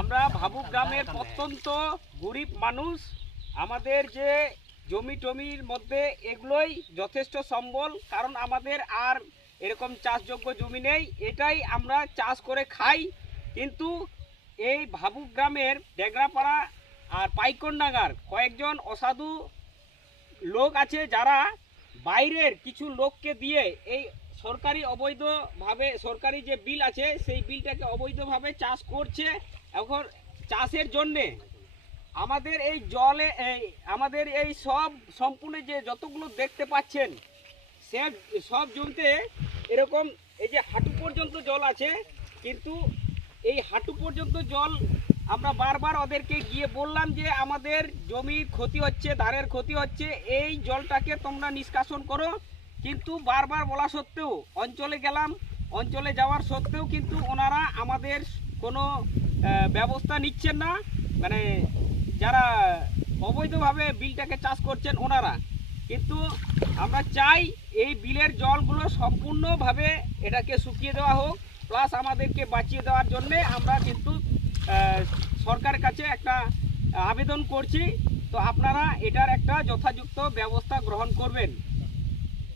আমরা ভাবুক গ্রামের প্রত্যন্ত গরিব মানুষ, আমাদের যে জমি টমির মধ্যে এগুলোই যথেষ্ট সম্বল, কারণ আমাদের আর এরকম চাষযোগ্য জমি নেই, এটাই আমরা চাষ করে খাই। কিন্তু এই ভাবুক গ্রামের ডেগরাপাড়া আর পাইকনডাঙ্গার কয়েকজন অসাধু লোক আছে যারা বাইরের কিছু লোককে দিয়ে এই সরকারি অবৈধভাবে সরকারি যে বিল আছে সেই বিলটাকে অবৈধভাবে চাষ করছে। এখন চাষের জন্যে আমাদের এই জলে আমাদের এই সব সম্পূর্ণ যে যতগুলো দেখতে পাচ্ছেন সব জমিতে এরকম এই যে হাঁটু পর্যন্ত জল আছে, কিন্তু এই হাঁটু পর্যন্ত জল আমরা বারবার ওদেরকে গিয়ে বললাম যে আমাদের জমির ক্ষতি হচ্ছে, ধানের ক্ষতি হচ্ছে, এই জলটাকে তোমরা নিষ্কাশন করো। কিন্তু বারবার বলা সত্ত্বেও অঞ্চলে গেলাম, অঞ্চলে যাওয়ার সত্ত্বেও কিন্তু ওনারা আমাদের কোনো ব্যবস্থা নিচ্ছেন না, মানে যারা অবৈধভাবে বিলটাকে চাষ করছেন ওনারা। কিন্তু আমরা চাই এই বিলের জলগুলো সম্পূর্ণভাবে এটাকে শুকিয়ে দেওয়া হোক, প্লাস আমাদেরকে বাঁচিয়ে দেওয়ার জন্যে আমরা কিন্তু সরকারের কাছে একটা আবেদন করছি। তো আপনারা এটার একটা যথাযথ ব্যবস্থা গ্রহণ করবেন।